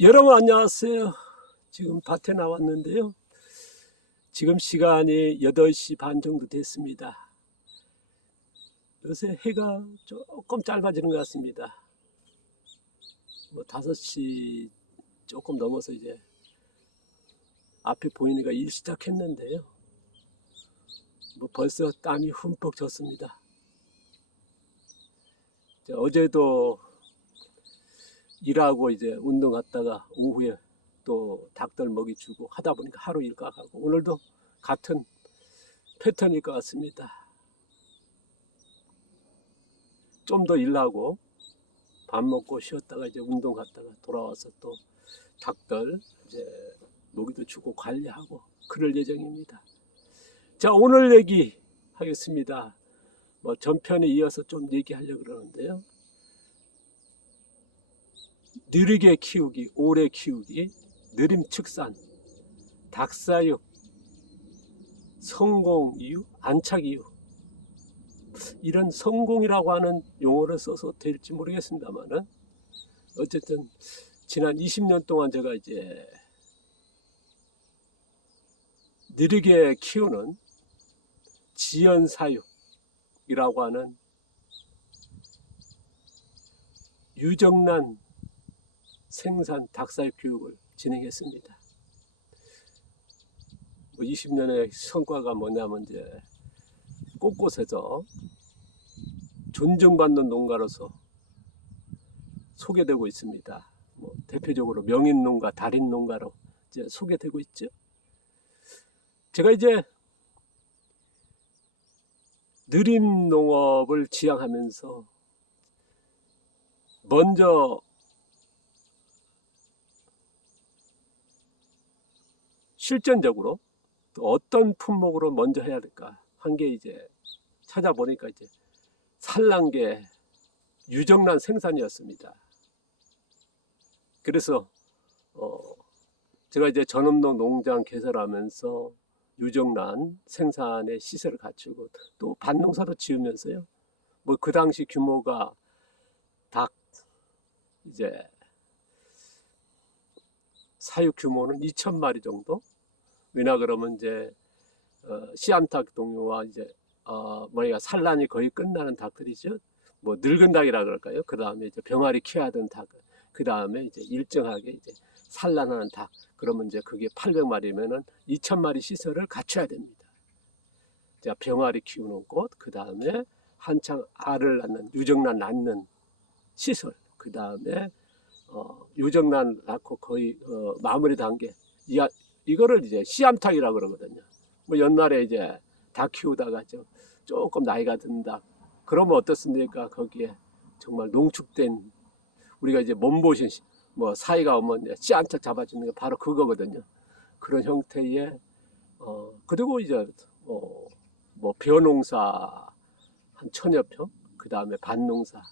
여러분 안녕하세요. 지금 밭에 나왔는데요. 지금 시간이 8시 반 정도 됐습니다. 요새 해가 조금 짧아지는 것 같습니다. 5시 조금 넘어서 이제 앞에 보이니까 일 시작했는데요. 벌써 땀이 흠뻑 젖습니다. 어제도 일하고 이제 운동 갔다가 오후에 또 닭들 먹이 주고 하다 보니까 하루 일과 가고, 오늘도 같은 패턴일 것 같습니다. 좀 더 일하고 밥 먹고 쉬었다가 이제 운동 갔다가 돌아와서 또 닭들 이제 먹이도 주고 관리하고 그럴 예정입니다. 자, 오늘 얘기 하겠습니다. 전편에 이어서 좀 얘기하려고 그러는데요. 느리게 키우기, 오래 키우기, 느림 축산, 닭사육, 성공 이유, 안착 이유, 이런 성공이라고 하는 용어를 써서 될지 모르겠습니다만은, 어쨌든 지난 20년 동안 제가 이제 느리게 키우는 지연사육이라고 하는 유정란 생산 닭사육 교육을 진행했습니다. 20년의 성과가 뭐냐면 이제 곳곳에서 존중받는 농가로서 소개되고 있습니다. 대표적으로 명인 농가, 달인 농가로 이제 소개되고 있죠. 제가 이제 느림 농업을 지향하면서 먼저 실전적으로 또 어떤 품목으로 먼저 해야 될까 한 게 이제 찾아보니까 이제 산란계 유정란 생산이었습니다. 그래서 제가 이제 전업농 농장 개설하면서 유정란 생산의 시설을 갖추고 또 밭농사도 지으면서요. 그 당시 규모가 닭 이제 사육 규모는 2,000마리 정도. 왜냐 그러면 이제 씨암탉 동료와 이제 산란이 거의 끝나는 닭들이죠. 늙은 닭이라 그럴까요? 그 다음에 이제 병아리 키워하던 닭, 그 다음에 이제 일정하게 이제 산란하는 닭. 그러면 이제 그게 800마리면은 2,000마리 시설을 갖춰야 됩니다. 자, 병아리 키우는 곳, 그 다음에 한창 알을 낳는 유정란 낳는 시설, 그 다음에 유정란 낳고 거의 마무리 단계. 이거를 이제 씨암탉이라고 그러거든요. 옛날에 이제 닭 키우다가 조금 나이가 든다. 그러면 어떻습니까? 거기에 정말 농축된, 우리가 이제 몸보신 사이가 오면 씨암탉 잡아주는 게 바로 그거거든요. 그런 형태의 그리고 이제 벼농사 한 1,000여 평, 그 다음에 밭농사.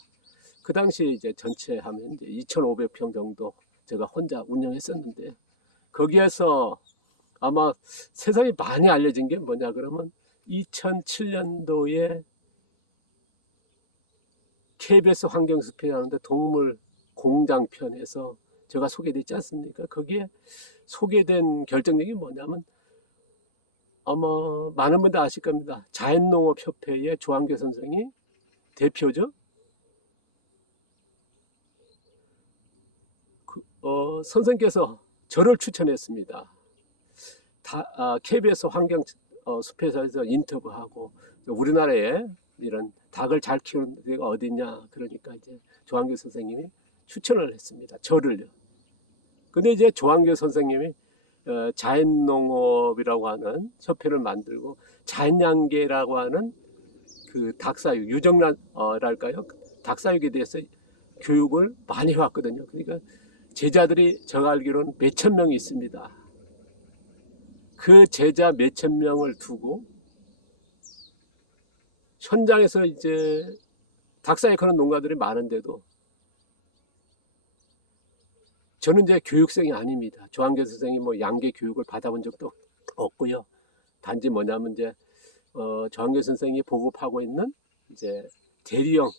그 당시에 이제 전체 하면 이제 2,500평 정도 제가 혼자 운영했었는데, 거기에서 아마 세상에 많이 알려진 게 뭐냐 그러면 2007년도에 KBS 환경숲에 하는데 동물 공장편에서 제가 소개됐지 않습니까? 거기에 소개된 결정력이 뭐냐면, 아마 많은 분들 아실 겁니다. 자연농업협회의 조한교 선생이 대표죠. 선생께서 저를 추천했습니다. KBS 환경숲에서 인터뷰하고, 우리나라에 이런 닭을 잘 키우는 데가 어디냐, 그러니까 이제 조한교 선생님이 추천을 했습니다. 저를요. 근데 이제 조한교 선생님이 자연농업이라고 하는 협회를 만들고, 자연양계라고 하는 그 닭사육, 유정란랄까요? 닭사육에 대해서 교육을 많이 해왔거든요. 그러니까 제자들이 제가 알기로는 몇천 명이 있습니다. 그 제자 몇천 명을 두고 현장에서 이제 닭사육하는 농가들이 많은데도, 저는 이제 교육생이 아닙니다. 조한교 선생님 양계 교육을 받아본 적도 없고요. 단지 뭐냐면 이제 조한교 선생이 보급하고 있는 이제 대리형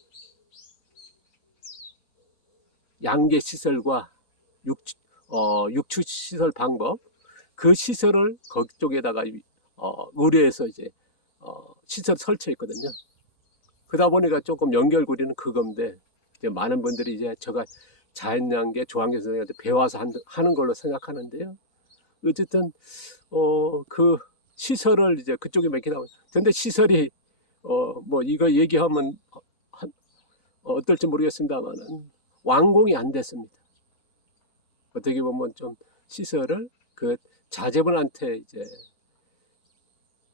양계 시설과 육추 시설 방법, 그 시설을 그쪽에다가 의뢰해서 이제 시설 설치했거든요. 그러다 보니까 조금 연결고리는 그건데, 이제 많은 분들이 이제 제가 자연양계 조항계 선생님한테 배워서 하는 걸로 생각하는데요. 어쨌든 그 시설을 이제 그쪽에 맡기다 보니, 근데 시설이 뭐 이거 얘기하면 어떨지 모르겠습니다만은 완공이 안 됐습니다. 어떻게 보면 좀 시설을 그 자제분한테 이제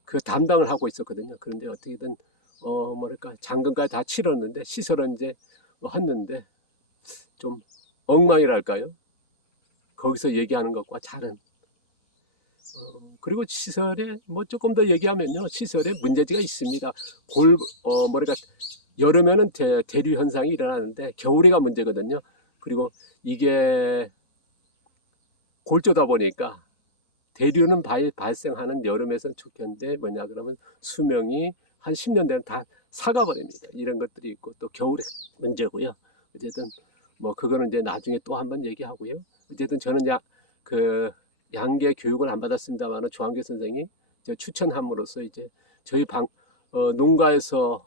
그 담당을 하고 있었거든요. 그런데 어떻게든 뭐랄까 잔금까지 다 치렀는데 시설은 이제 했는데 좀 엉망이랄까요? 거기서 얘기하는 것과 다른. 그리고 시설에 뭐 조금 더 얘기하면요, 시설에 문제가 있습니다. 뭐랄까 여름에는 대류 현상이 일어나는데 겨울이가 문제거든요. 그리고 이게 골조다 보니까 대류는 발생하는 여름에선 좋겠는데 뭐냐 그러면 수명이 한 10년 되면 다 사가버립니다. 이런 것들이 있고 또 겨울에 문제고요. 어쨌든 뭐 그거는 이제 나중에 또 한번 얘기하고요. 어쨌든 저는 그 양계 교육을 안 받았습니다만 조항계 선생이 추천함으로써 이제 저희 농가에서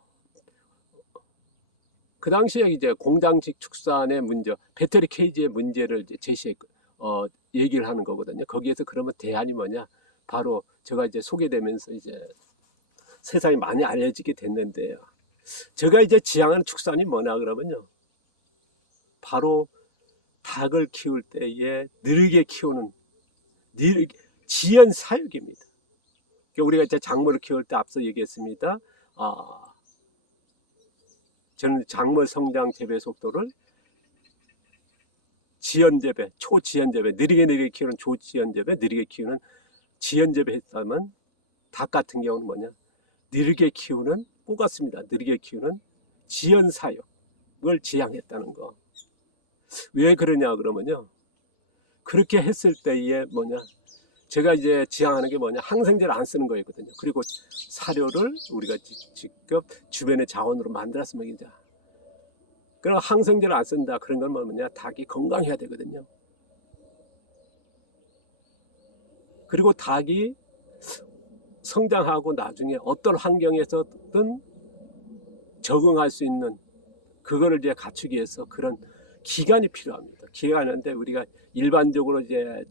그 당시에 이제 공장직 축산의 문제, 배터리 케이지의 문제를 이제 얘기를 하는 거거든요. 거기에서 그러면 대안이 뭐냐? 바로 제가 이제 소개되면서 이제 세상에 많이 알려지게 됐는데요. 제가 이제 지향하는 축산이 뭐냐 그러면요, 바로 닭을 키울 때에 느리게 키우는 지연 사육입니다. 우리가 이제 작물을 키울 때 앞서 얘기했습니다. 저는 작물 성장 재배 속도를 지연재배, 초지연재배, 느리게 키우는 초지연재배, 느리게 키우는 지연재배 했다면 닭 같은 경우는 뭐냐? 느리게 키우는, 똑같습니다. 느리게 키우는 지연사육을 지향했다는 거. 왜 그러냐 그러면요, 그렇게 했을 때에 뭐냐, 제가 이제 지향하는 게 뭐냐, 항생제를 안 쓰는 거였거든요. 그리고 사료를 우리가 직접 주변의 자원으로 만들었으면 이제, 그럼 항생제를 안 쓴다 그런 건 뭐냐, 닭이 건강해야 되거든요. 그리고 닭이 성장하고 나중에 어떤 환경에서든 적응할 수 있는 그거를 이제 갖추기 위해서 그런 기간이 필요합니다. 기간인데 우리가 일반적으로 이제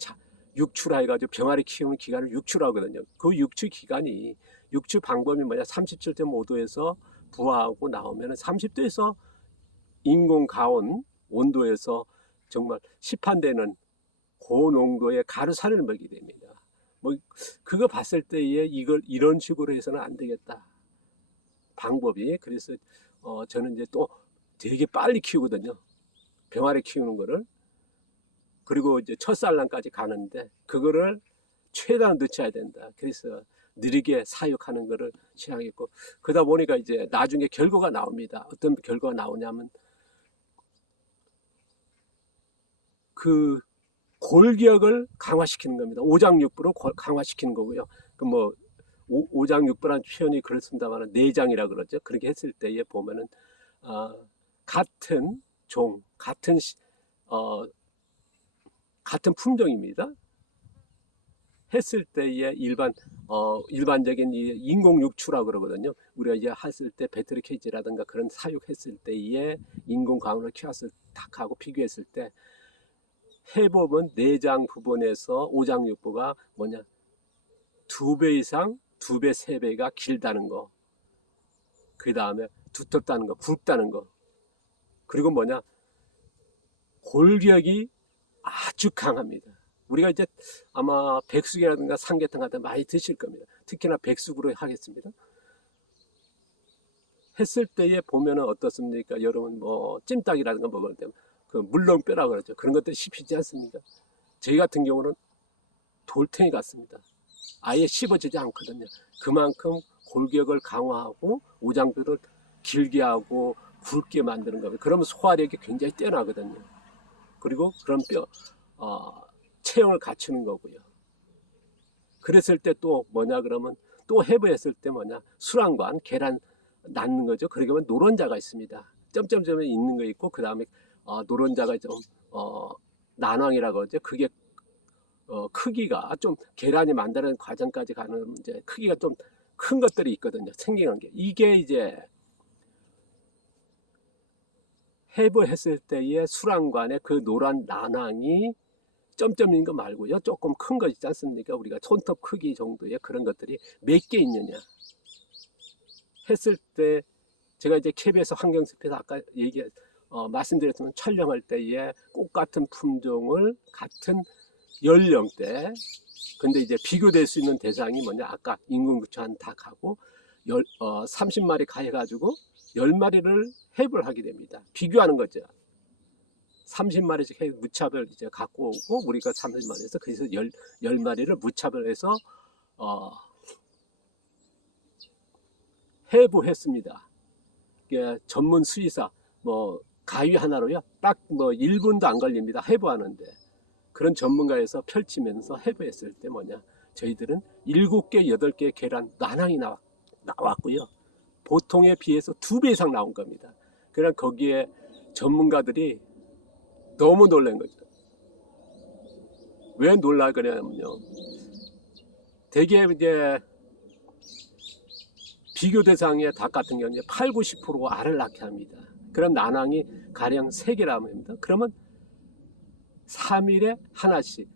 육추라 해가지고 병아리 키우는 기간을 육추라 하거든요. 그 육추 기간이, 육추 방법이 뭐냐, 37.5도에서 부화하고 나오면 30도에서 인공 가온 온도에서 정말 시판되는 고농도의 가루사료를 먹이게 됩니다. 뭐 그거 봤을 때에 이걸 이런 식으로 해서는 안 되겠다, 방법이. 그래서 저는 이제 또 되게 빨리 키우거든요, 병아리 키우는 거를. 그리고 이제 첫산란까지 가는데 그거를 최대한 늦춰야 된다. 그래서 느리게 사육하는 거를 시행했고, 그러다 보니까 이제 나중에 결과가 나옵니다. 어떤 결과가 나오냐면 그 골격을 강화시키는 겁니다. 오장육부로 강화시키는 거고요. 그 뭐 오장육부라는 표현이 그렇습니다만 내장이라 그러죠. 그렇게 했을 때에 보면은 같은 종, 같은 품종입니다. 했을 때에 일반적인 인공 육추라 그러거든요. 우리가 이제 했을 때 배터리 케이지라든가 그런 사육했을 때에 인공 가온을 키웠을 닭하고 비교했을 때 해보면 내장 부분에서 오장육부가 뭐냐, 2배 이상, 2배, 3배가 길다는 거. 그 다음에 두텁다는 거, 굵다는 거. 그리고 뭐냐, 골격이 아주 강합니다. 우리가 이제 아마 백숙이라든가 삼계탕 같은 거 많이 드실 겁니다. 특히나 백숙으로 하겠습니다. 했을 때에 보면은 어떻습니까? 여러분 뭐 찜닭이라든가 먹을 때 그 물렁뼈라 그러죠. 그런 것들이 씹히지 않습니까? 저희 같은 경우는 돌덩이 같습니다. 아예 씹어지지 않거든요. 그만큼 골격을 강화하고 오장뼈를 길게 하고 굵게 만드는 겁니다. 그러면 소화력이 굉장히 뛰어나거든요. 그리고 그런 체형을 갖추는 거고요. 그랬을 때 또 뭐냐 그러면 또 해부했을 때 뭐냐, 수란관 계란 낳는 거죠. 그러게 하면 노른자가 있습니다. 점점점에 있는 거 있고, 그 다음에 노른자가 좀 난황이라고 하죠. 그게 크기가 좀 계란이 만드는 과정까지 가는 이제 크기가 좀 큰 것들이 있거든요. 생기는 게 이게 이제 해부했을 때의 수란관의 그 노란 난황이 점점인 거 말고요. 조금 큰 거 있지 않습니까? 우리가 손톱 크기 정도의 그런 것들이 몇 개 있느냐 했을 때 제가 이제 KBS 환경숲에서 아까 말씀드렸지만 촬영할 때에 꽃 같은 품종을 같은 연령대 근데 이제 비교될 수 있는 대상이 뭐냐 아까 인공구조한 닭하고 30마리 가해가지고 10마리를 해부를 하게 됩니다. 비교하는 거죠. 30마리씩 무차별 이제 갖고 오고 우리가 30마리에서 그래서 10마리를 무차별해서 해부했습니다. 전문 수의사 뭐 가위 하나로요 딱 뭐 1분도 안 걸립니다. 해부하는데 그런 전문가에서 펼치면서 해부했을 때 뭐냐 저희들은 7개 8개 계란 난항이 나왔고요. 보통에 비해서 2배 이상 나온 겁니다. 그냥 거기에 전문가들이 너무 놀란 거죠. 왜 놀라 그러냐면요. 대개 이제 비교 대상의 닭 같은 경우는 8, 90%가 알을 낳게 합니다. 그럼 난항이 가령 3개라고 합니다. 그러면 3일에 하나씩.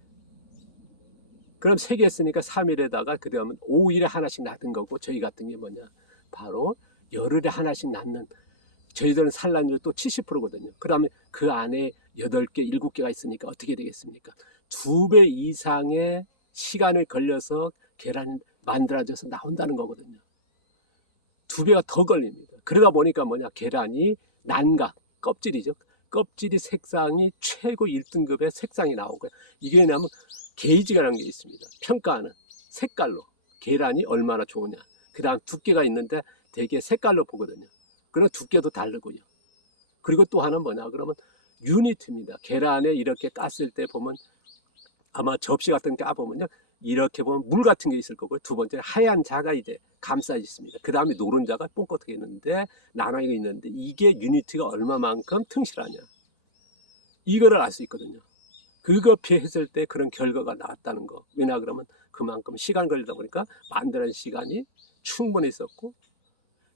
그럼 3개 했으니까 3일에다가 그러면 5일에 하나씩 낳는 거고 저희 같은 게 뭐냐. 바로 열흘에 하나씩 낳는 저희들은 산란율 또 70%거든요. 그러면 그 안에 8개, 7개가 있으니까 어떻게 되겠습니까? 2배 이상의 시간을 걸려서 계란이 만들어져서 나온다는 거거든요. 2배가 더 걸립니다. 그러다 보니까 뭐냐 계란이 난각, 껍질이죠. 껍질이 색상이 최고 1등급의 색상이 나오고요. 이게 뭐냐면 게이지라는 게 있습니다. 평가하는 색깔로 계란이 얼마나 좋으냐. 그 다음 두께가 있는데 되게 색깔로 보거든요. 그럼 두께도 다르고요. 그리고 또 하나는 뭐냐 그러면 유니트입니다. 계란에 이렇게 깠을 때 보면 아마 접시 같은 거 까보면요. 이렇게 보면 물 같은 게 있을 거고요. 두 번째 하얀 자가 이제 감싸져 있습니다. 그 다음에 노른자가 뽕긋하게 있는데 나눠가 있는데 이게 유니트가 얼마만큼 튼실하냐. 이거를 알 수 있거든요. 그거 비했을 때 그런 결과가 나왔다는 거. 왜냐 그러면 그만큼 시간 걸리다 보니까 만드는 시간이 충분히 있었고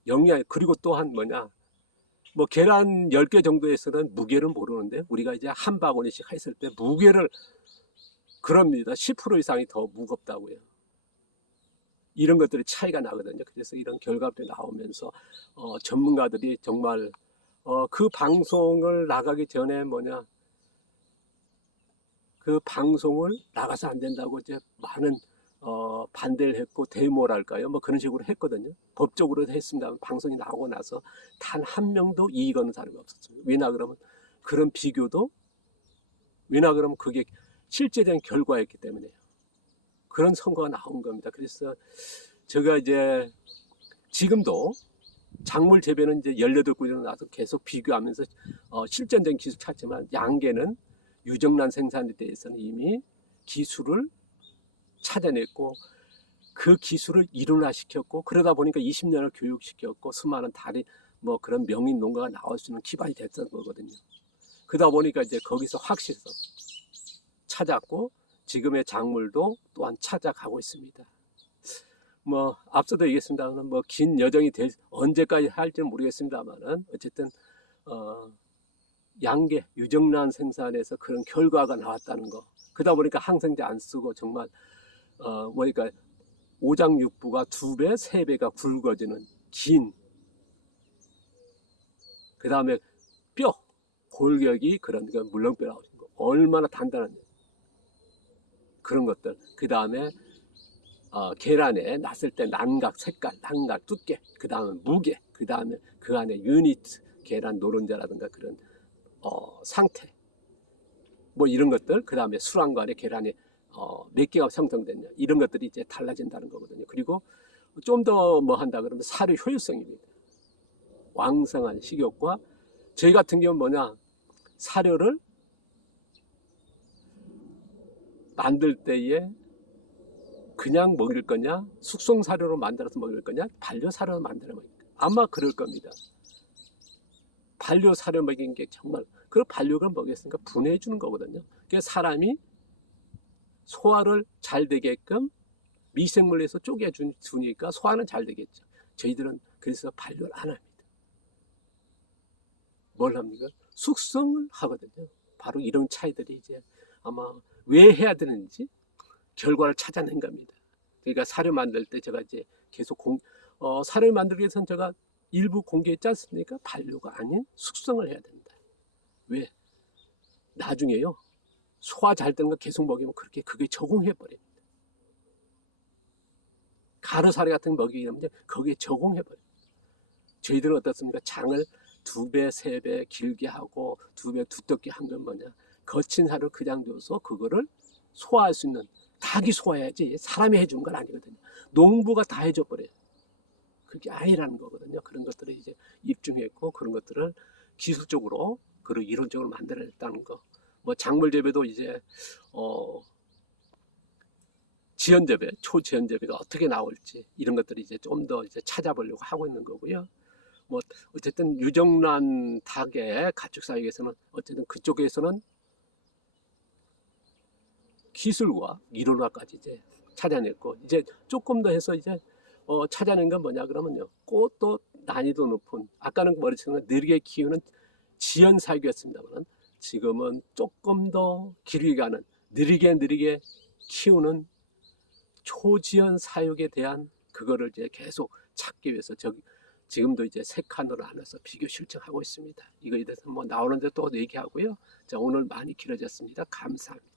영양 그리고 또한 뭐냐 뭐 계란 10개 정도에서는 무게를 모르는데 우리가 이제 한 바구니씩 했을 때 무게를 그럽니다. 10% 이상이 더 무겁다고요. 이런 것들이 차이가 나거든요. 그래서 이런 결과들이 나오면서 전문가들이 정말 그 방송을 나가기 전에 뭐냐 그 방송을 나가서 안 된다고 이제 많은 반대를 했고 데모랄까요? 뭐 그런 식으로 했거든요. 법적으로 했습니다. 방송이 나오고 나서 단 한 명도 이의 거는 사람이 없었어요. 왜냐 그러면 그런 비교도 왜냐 그러면 그게 실제적인 결과였기 때문에요. 그런 선거가 나온 겁니다. 그래서 제가 이제 지금도 작물 재배는 이제 18군데로 나서 계속 비교하면서 실전적인 기술 찾지만 양계는 유정란 생산에 대해서는 이미 기술을 찾아냈고 그 기술을 일원화시켰고 그러다 보니까 20년을 교육시켰고 수많은 달이 뭐 그런 명인 농가가 나올 수 있는 기반이 됐던 거거든요. 그러다 보니까 이제 거기서 확실성 찾았고 지금의 작물도 또한 찾아가고 있습니다. 뭐 앞서도 얘기했습니다만 뭐 긴 여정이 언제까지 할지는 모르겠습니다만은 어쨌든 양계 유정란 생산에서 그런 결과가 나왔다는 거. 그러다 보니까 항생제 안 쓰고 정말 뭐니까 오장육부가 2배, 3배가 굵어지는 긴. 그 다음에 뼈 골격이 그런 물렁뼈라고 하는 거 얼마나 단단한 그런 것들. 그 다음에 계란에 났을 때 난각 색깔, 난각 두께, 그 다음에 무게, 그 다음에 그 안에 유니트, 계란 노른자라든가 그런 상태, 뭐 이런 것들, 그 다음에 수란관에 계란이 몇 개가 형성됐냐 이런 것들이 이제 달라진다는 거거든요. 그리고 좀 더 뭐 한다 그러면 사료 효율성입니다. 왕성한 식욕과 저희 같은 경우는 뭐냐 사료를 만들 때에 그냥 먹일 거냐 숙성 사료로 만들어서 먹일 거냐 반려 사료로 만들어 먹일 거냐 아마 그럴 겁니다. 반려 사료 먹인 게 정말 그 반려견을 먹였으니까 분해해 주는 거거든요. 그래서 사람이 소화를 잘 되게끔 미생물에서 쪼개주니까 소화는 잘 되겠죠. 저희들은 그래서 반려를 안 합니다. 뭘 합니까? 숙성을 하거든요. 바로 이런 차이들이 이제 아마 왜 해야 되는지 결과를 찾아낸 겁니다. 그러니까 사료 만들 때 제가 이제 계속 사료를 만들기 위해서는 제가 일부 공개했지 않습니까? 반려가 아닌 숙성을 해야 된다. 왜? 나중에요. 소화 잘 되는 거 계속 먹이면 그게 적응해버립니다. 가루사리 같은 거 먹이면 거기에 적응해버립니다. 저희들은 어떻습니까? 장을 2배, 3배 길게 하고 2배 두텁게 한 건 뭐냐? 거친 살을 그냥 줘서 그거를 소화할 수 있는, 닭이 소화해야지 사람이 해주는 건 아니거든요. 농부가 다 해줘 버려요. 그게 아니라는 거거든요. 그런 것들을 이제 입증했고 그런 것들을 기술적으로 그리고 이론적으로 만들어냈다는 거. 뭐 작물 재배도 이제 지연 재배, 초지연 재배가 어떻게 나올지 이런 것들이 이제 좀 더 이제 찾아보려고 하고 있는 거고요. 뭐 어쨌든 유정란 닭의 가축 사육에서는 어쨌든 그쪽에서는 기술과 이론화까지 이제 찾아냈고 이제 조금 더 해서 이제 찾아낸 건 뭐냐 그러면요. 그것도 난이도 높은 아까는 머리처럼 느리게 키우는 지연 사육이었습니다만 지금은 조금 더 길게 가는 느리게 키우는 초지연 사육에 대한 그거를 이제 계속 찾기 위해서 지금도 이제 3칸으로 나눠서 비교 실증하고 있습니다. 이거에 대해서 뭐 나오는데 또 얘기하고요. 자, 오늘 많이 길어졌습니다. 감사합니다.